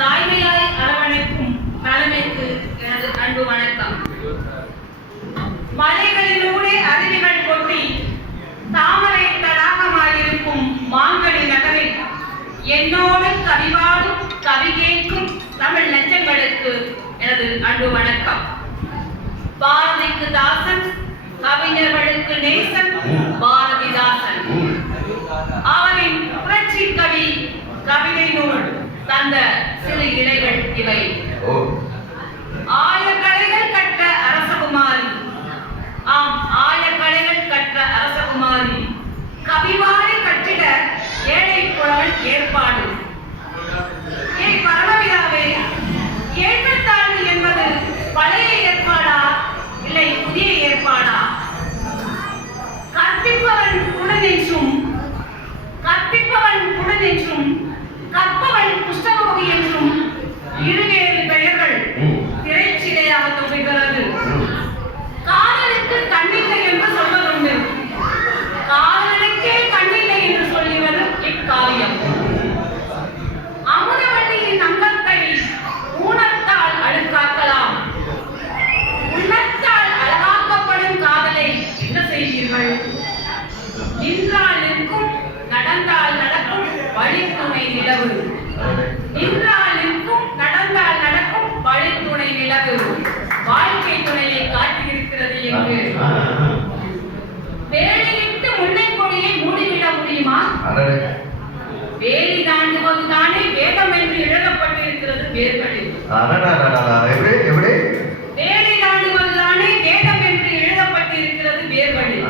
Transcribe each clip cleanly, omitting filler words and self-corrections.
தாய்மையாய் அரவணைக்கும் தலைமைக்கு எனது அன்பு வணக்கம். மலைகளிலூடே அருவிகள் கொட்டி தாமரை தடாகமாயிருக்கும் மாங்கனி நகரில் என்னோடு கவிவாடும் கவி கேட்கும் தமிழ் நெஞ்சங்களுக்கு எனது அன்பு வணக்கம். பாரதிக்கு தாசன், கவிஞர்களுக்கு நேசன் பாரதிதாசன். அவரின் புரட்சி கவி கவிதை நூல் தந்த சிறு இலைகள் இவை. ஆயக்கலைகள் கற்ற அரசகுமாரி, ஆம் ஆயக்கலைகள் கற்ற அரசகுமாரி, கவிவாரி கட்டிட ஏழை புலவன் ஏற்பாடு. பரமவிழாவே, ஏற்றத்தாழ்வு என்பது பழைய ஏற்பாடா இல்லை புதிய ஏற்பாடா? கற்பிப்பவன் குணநென்றும் கற்பவன் குஷ்டரோகி என்றும் இருவேறு பெயர்கள் திரைச்சிலையாக தொகுகிறது. காதலுக்கு கண்ணில்லை என்று சொல்வதுண்டு, காதலுக்கே கண்ணில்லை என்று சொல்லுவது இக்காவியம். அமுதவள்ளியின் அங்கத்தை ஊனத்தால் அழுக்காக்கலாம், உள்ளத்தால் அழகாக்கப்படும் காதலை என்ன செய்வீர்கள்? நின்றால் நிற்கும், நடந்தால் நடக்கும் வழித்துணை நிலவு. நின்றால் நிற்கும், நடந்தால் நடக்கும் வழித்துணை நிலவு வாழ்க்கை துணையை காட்டியிருக்கிறது என்று வேலையிட்டு முல்லை கொடியை மூடிவிட முடியுமா? வேலி தாண்டுவதுதானே வேதம் என்று எழுதப்பட்டிருக்கிறது வேர்களில். வேலி தாண்டுவதுதானே வேதம் என்று எழுதப்பட்டிருக்கிறது வேர்களில்.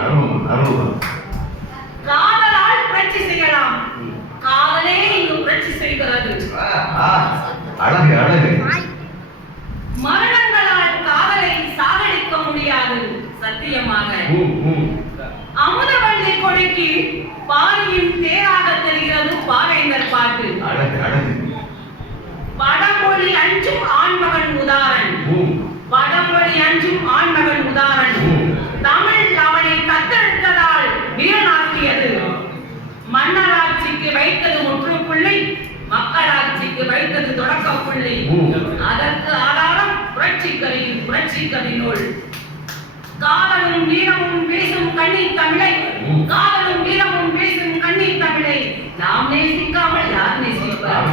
காதலால் புரட்சி செய்யலாம், காதலே இங்கு புரட்சி செய்கிறது. மரணங்களால் காதலை சாகடிக்க முடியாது சத்தியமாக. அமுதவள்ளி கொடிக்கு பாரியின் தேராக தெரிகிறது பாவேந்தர் பாட்டு. வடமொழி அஞ்சும் ஆண்மகன் உதாரண், வடமொழி அஞ்சும் ஆண்மகன் உதாரண். தமிழ் அவனை தத்தெடுத்ததால் வீரனாக்கியது. மன்னராட்சிக்கு வைத்தது முற்றுப்புள்ளி, மக்களாட்சிக்கு வைத்தது தொடக்கப்புள்ளி. அதற்கு ஆதாரம் புரட்சி கவி நூல். காதலும் வீரமும் பேசும் கண்ணீர் தமிழை, காதலும் வீரமும் பேசும் கண்ணீர் தமிழை நாம் நேசிக்காமல் யார் நேசிப்பார்?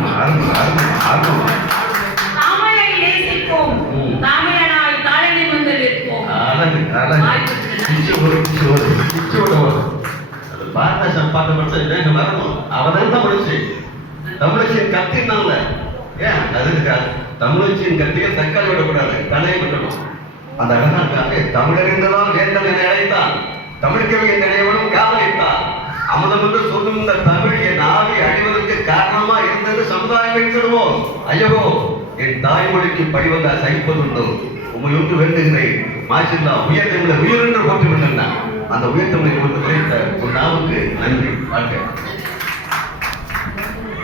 தமிழை நேசிப்போம், தமிழனாய் தாழனை வந்து நிற்போம். தமிழச்சியின் கத்தினால ஏன் தமிழச்சியின் கத்திகள் தக்காளி விடக்கூடாது, தலையை விட்டணும். அந்த அழகாக தமிழர் என்றுதான் வேந்தன் என அழைத்தான், தமிழ்கவி என்ற இறைவனும் காதலித்தான். அமுதம் என்று சொல்லும் இந்த தமிழ் என் ஆவி அழிவதற்கு காரணமா இருந்தது சமுதாயம் என்கிறோம். ஐயோ, என் தாய்மொழிக்கு படிவதா சகிப்பதுண்டோ? உண்மை ஒன்று வேண்டுகிறேன், மாசில்லா உயர் தமிழர் உயர் என்று போட்டு விடுகின்றான். அந்த உயர் தமிழை கொடுத்து கிடைத்த ஒரு நாவுக்கு நன்றி. வாழ்க்கை